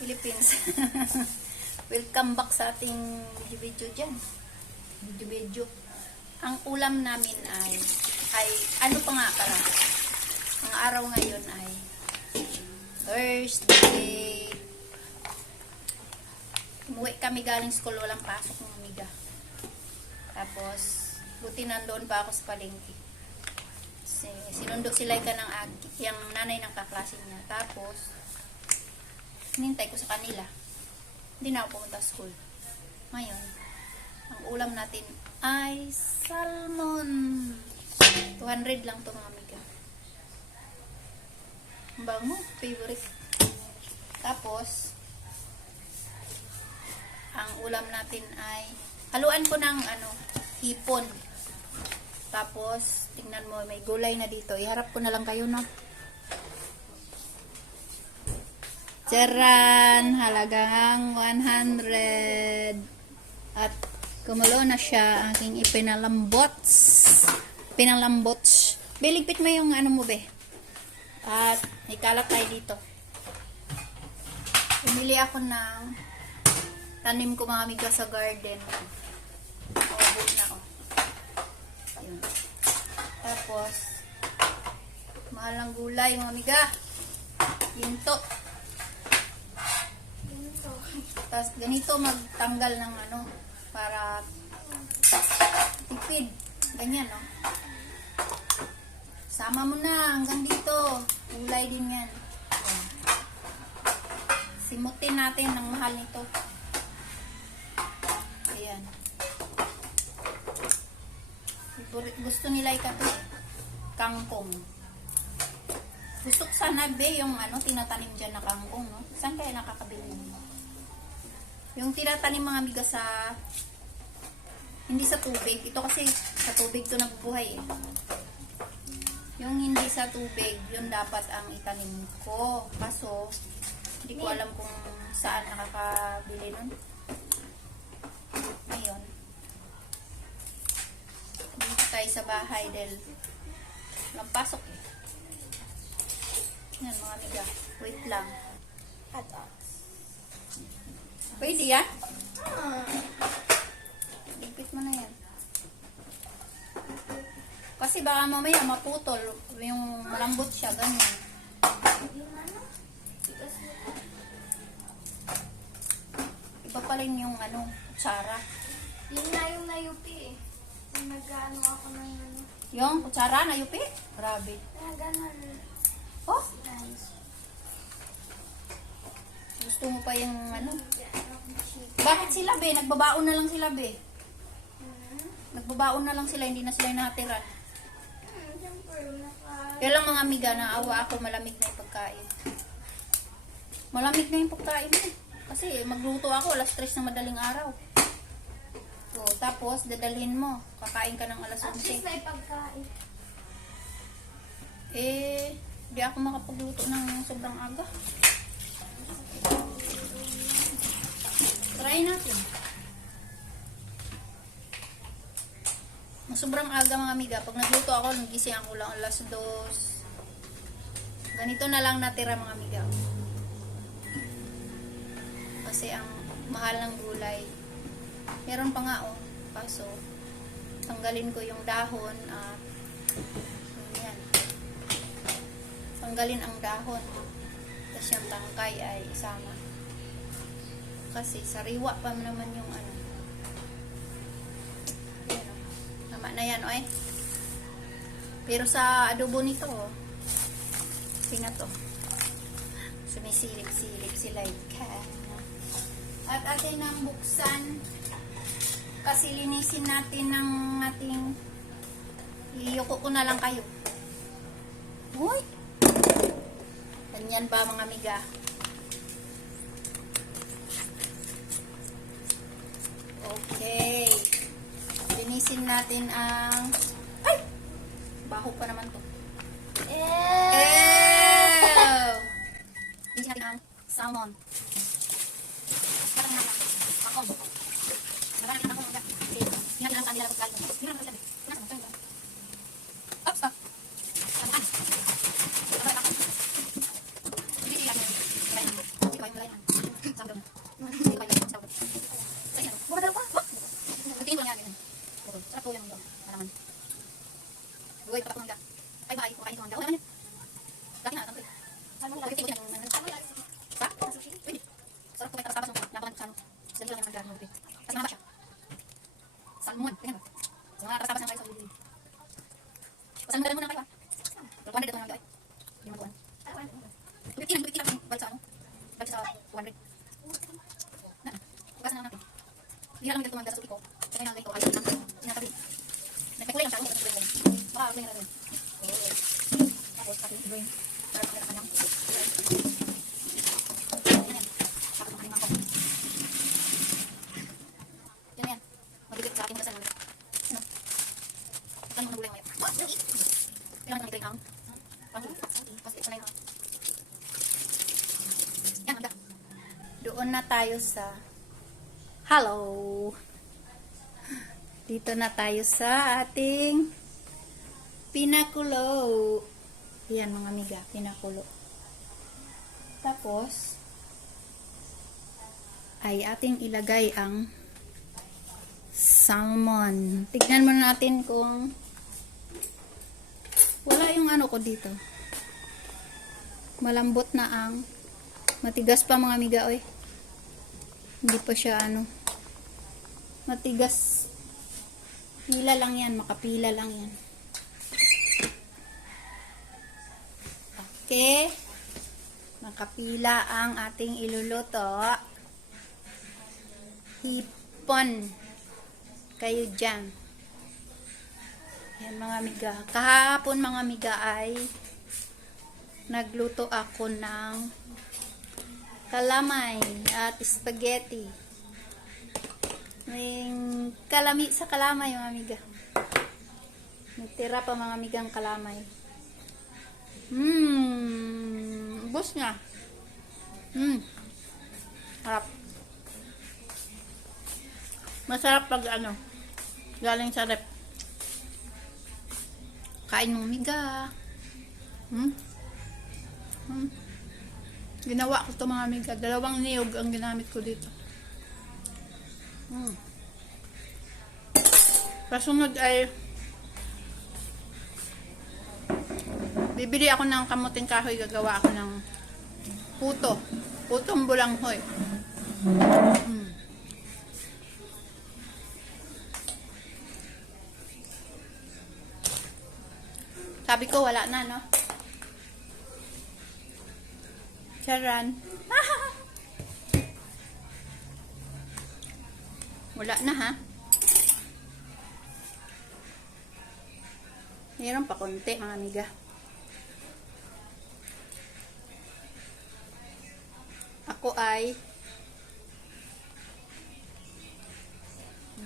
Philippines. Welcome back sa ating video-video dyan. Video-video. Ang ulam namin ay, ay, ano pa nga pala? Ang araw ngayon ay Thursday. Umuwi kami galing school, walang pasok ng amiga. Tapos, buti nandoon pa ako sa palengke. Si, sinundo sila ka ng yung nanay ng kaklase niya. Tapos, hinintay ko sa kanila. Hindi na ako pumunta school. Ngayon, ang ulam natin ay salmon. 200 lang to mga amiga. Ang bango, favorite. Tapos, ang ulam natin ay haluan ko ng ano, hipon. Tapos, tingnan mo, may gulay na dito. Iharap ko na lang kayo, no? Charan! Halagang 100. At kumulo na siya aking ipinalambots. Pinalambots. Biligpit mo yung ano mo, be. At ikalat tayo dito. Bumili ako ng tanim ko mga amiga sa garden. Obo na ako. Yun. Tapos, mahal ang gulay mga amiga. Ginto. Tapos ganito magtanggal ng ano para tipid. Ganyan, no? Sama mo na hanggang dito. Gulay din yan. Simutin natin ng mahal nito. Ayan. Gusto nila ikato eh. Kangkong. Gusto ko sana be yung ano, tinatanim dyan na kangkong, no? Saan kaya nakakabili nyo? Yung tinatanim mga amiga sa hindi sa tubig. Ito kasi sa tubig to nagbuhay eh. Yung hindi sa tubig, yun dapat ang itanim ko. Kaso, hindi ko alam kung saan nakakabili nun. Ngayon, dito tayo sa bahay dahil walang pasok eh. Yan mga amiga. Wait lang. Hot dogs. Pwede yan? Ligpit mo na yan. Kasi baka mamaya maputol. Yung malambot siya, ganyan. Iba pa rin yung ano, kutsara. Yun na yung nayupi eh. Yung nag-ano ako ng ano. Yung kutsara na yupi? Grabe. Kaya ganun. Oh, Nice. gusto mo pa yung ano? Bakit sila be? Nagbabaon na lang sila be. Nagbabaon na lang sila, hindi na sila natira. Kaya lang mga amiga, naawa ako, malamig na yung pagkain. Malamig na yung pagkain eh. Kasi magluto ako alas 3 ng madaling araw. So, tapos dadalhin mo. Kakain ka ng alas At least 11. may pagkain. Eh, di ako makapagluto ng sobrang aga. Try natin. Ang sobrang aga mga amiga. Pag nagluto ako, nagising ako lang alas 2. Ganito na lang natira mga amiga. Kasi ang mahal ng gulay. Meron pa nga oh. Kaso, tanggalin ko yung dahon at yan. Tanggalin ang dahon. Tapos yung tangkay ay isama. Kasi sariwa pa naman yung ano. Yan, oh. Tama na yan, oy. Pero sa adobo nito, oh. Tingnan to. Sumisilip-silip si Laika. At atin nang buksan kasi linisin natin ng ating iyuko ko na lang kayo. Uy! Ganyan ba mga amiga? Okay. Linisin natin ang... Ay! Baho pa naman to. Eh! Ew! Linisin natin ang salmon. Linisin natin ang pakong. Linisin natin ang pakong. Linisin natin ang kanila pagkain. Linisin natin ang Oops! Oh. Linisin natin. Uy, tapak mangga. Ay, bye. Kumain ko mangga. Wala naman yun. Laki na, tantoy. Ano mo Pagkiti lalagay? ko siya. Ano lalagay? Sa? Sa sushi? Pwede. Sarap kumain tapos tapos ng napakan sa ano. Saan lang naman gano'n. Tapos mahaba siya. Salmon. Tingnan mo. So, mga tapos ng kayo sa ulit. Pasan mo na kayo ha. Pero 200 ito na guys. Hindi mo tuwan. Ano, ano? Bibit lang, bibit lang. Balik sa ano. Balik sa 200. Na. Bukasan na natin. Hindi na kami ganito mangga sa ko. Kaya nalagay ko. Ayaw lang. Siya. Nagpakulay lang. Baka kulay na pati bring. Para pakita kanyang. Yan yan. Tapos makalimang ko. Yan yan. Mabigat sa akin kasi ano. Ano? Ikan mo na gulay ngayon. Kailangan namin gulay ang. Panggulo. Kasi sanay na. Yan, hanggang. Doon na tayo sa Hello! Dito na tayo sa ating pinakulo. Yan mga amiga, pinakulo. Tapos, ay ating ilagay ang salmon. Tignan muna natin kung wala yung ano ko dito. Malambot na ang matigas pa mga amiga, oy. Hindi pa siya ano. Matigas. Pila lang yan. Makapila lang yan. Okay. Makapila ang ating iluluto. Hipon. Kayo dyan. Yan mga amiga. Kahapon mga amiga ay nagluto ako ng kalamay at spaghetti. May kalami sa kalamay, mga amiga. Nagtira pa mga amigang kalamay. Mmm, bus nga. Mmm, harap. Masarap pag ano, galing sa rep. Kain mga amiga. Hmm? Hmm? Ginawa ko to mga amiga. Dalawang niyog ang ginamit ko dito. Hmm. Kasunod ay bibili ako ng kamuting kahoy. Gagawa ako ng puto. Putong bulanghoy. Hmm. Sabi ko wala na, no? Charan. Wala na ha. Mayroon pa konti mga amiga. Ako ay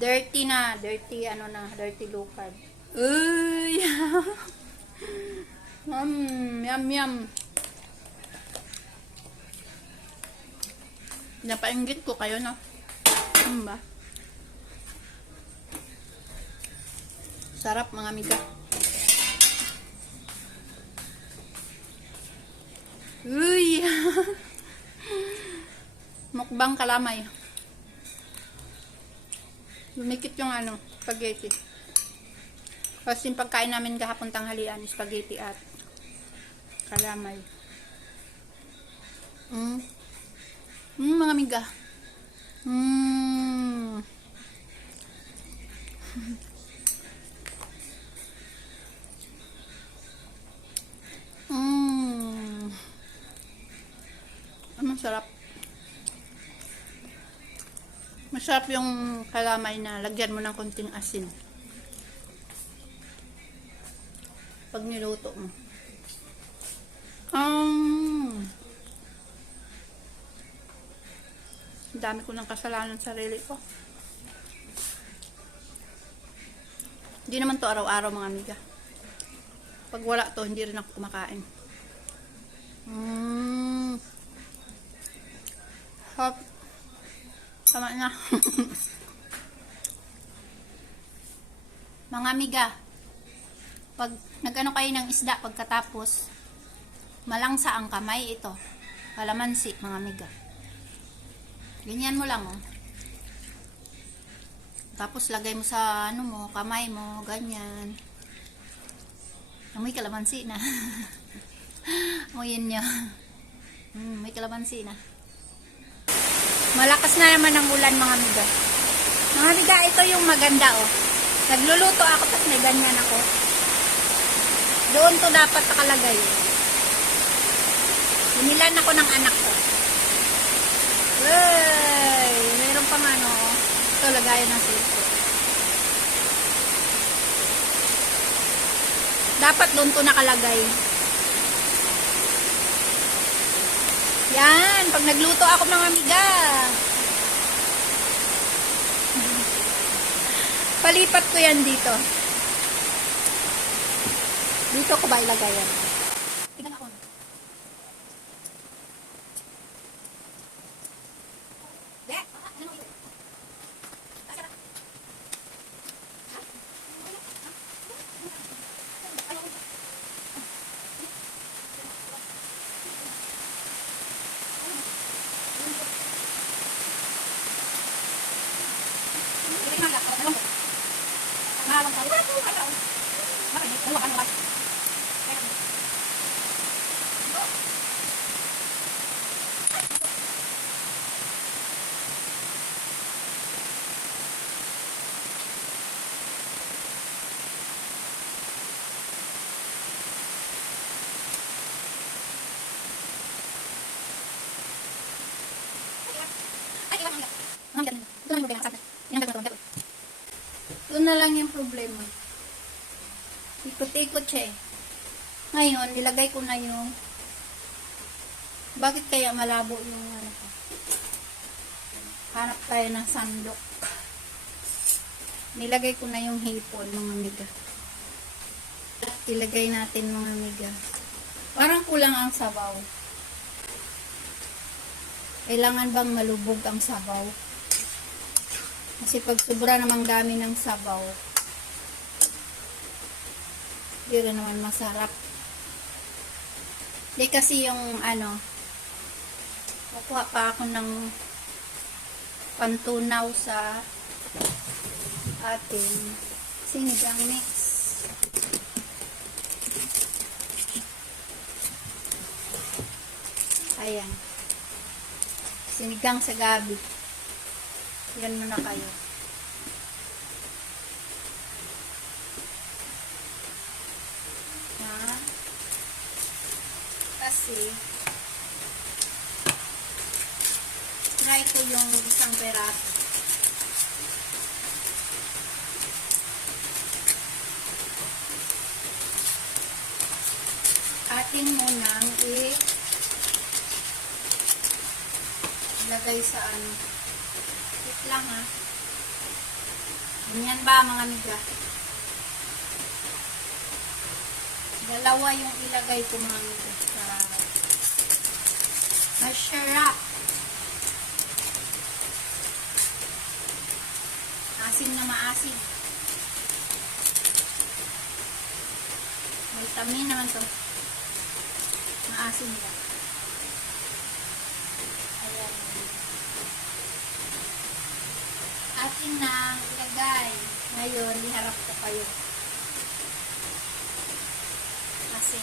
dirty na. Dirty ano na. Dirty low carb. Uy! mm, yum yum. Napainggit ko kayo na. Ano ba? Sarap mga amiga. Uy! Mukbang kalamay. Lumikit yung ano, spaghetti. Kasi yung pagkain namin kahapon tanghalian, spaghetti at kalamay. Mm. Mm, mga amiga. Mm. mm. Ang masarap. Masarap yung kalamay na lagyan mo ng konting asin. Pag niluto mo. Um, Ang dami ko ng kasalanan sa sarili ko. Hindi naman to araw-araw mga amiga. Pag wala to, hindi rin ako kumakain. Mmm. Hop. Tama na. mga amiga, pag nagano kayo ng isda pagkatapos, malangsa ang kamay ito. Kalamansi, mga amiga. Ganyan mo lang, oh. Tapos, lagay mo sa, ano mo, kamay mo, ganyan. Amoy kalamansi na. Amoyin niyo. Mm, may kalamansi na. Malakas na naman ang ulan mga amiga. Mga amiga, ito yung maganda oh. Nagluluto ako tapos may ganyan ako. Doon to dapat nakalagay. Binilan ako ng anak ko. Wey! Meron pang ano, oh. ito lagayan ng cellphone. Dapat doon to nakalagay. Yan, pag nagluto ako mga amiga. Palipat ko yan dito. Dito ko ba ilagay yan? Tingnan ako. De, ano ito? Asa na? Ito na lang yung problema. Ikot-ikot siya eh. Ngayon, nilagay ko na yung bakit kaya malabo yung ano ko? Hanap tayo ng sandok. Nilagay ko na yung hipon, mga amiga. Ilagay natin, mga amiga. Parang kulang ang sabaw. Kailangan bang malubog ang sabaw? Kasi pag sobra namang dami ng sabaw, di rin naman masarap. Di kasi yung ano, kukuha pa ako ng pantunaw sa ating sinigang mix. Ayan. Sinigang sa gabi. Yan muna kayo. Ha? Kasi, try ko yung isang peraso. Atin munang ilagay sa ano. Lang ha. Ganyan ba mga amiga? Dalawa yung ilagay ko mga amiga. Sa masarap. Asim na maasim. Vitamin naman to. Maasim lang. Ayan. Atin na ilagay. Ngayon, iharap ko kayo. Kasi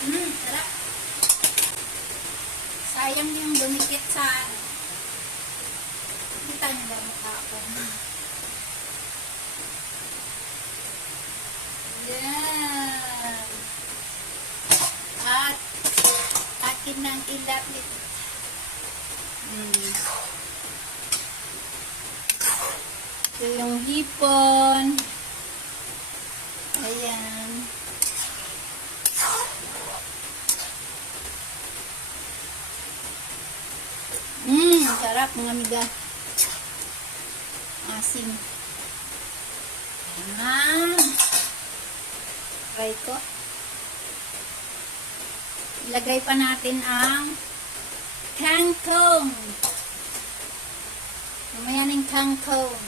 Mmm, sarap. Sayang yung dumikit sa ano. Kita niyo ba mukha ko? Yan. At akin ng ilapit. Mm. Ito yung hipon. Mmm, sarap mga amiga. Asim. Ayan. Try ko. Ilagay pa natin ang kangkong. Mamaya ng kangkong.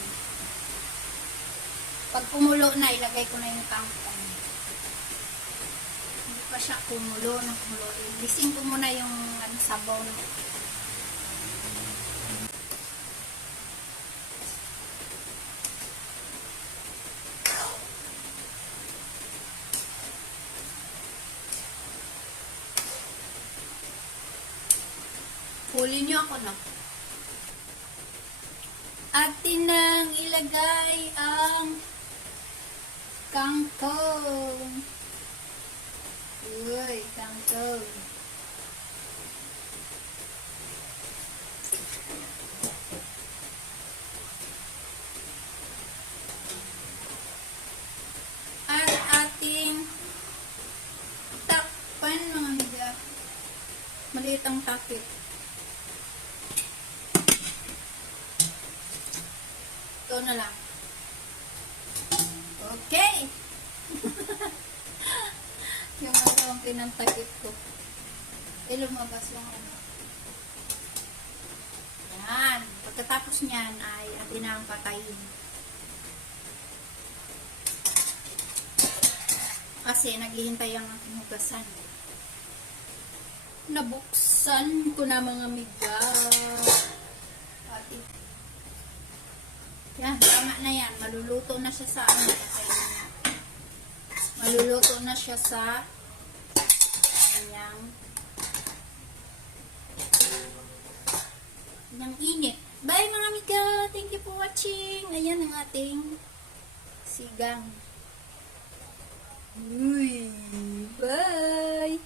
Pag kumulo na, ilagay ko na yung kangkong. Hindi pa siya kumulo na kumulo. Ilising ko muna yung ano, sabaw na. Huli niyo ako na. Atin nang ilagay ang kangkong. Uy, kangkong. At ating takpan mga. Maliit ang takip. Ito na lang. Okay! yung ano ang pinantakip ko. Eh, lumabas yung ano. Yan. Pagkatapos niyan ay atin na ang patayin. Kasi naghihintay ang aking hugasan. Nabuksan ko na mga miga. Yan, tama na yan. Maluluto na siya sa ano. Maluluto na siya sa kanyang ng init. Bye mga amiga! Thank you for watching! Ayan ang ating sigang. Uy! Bye!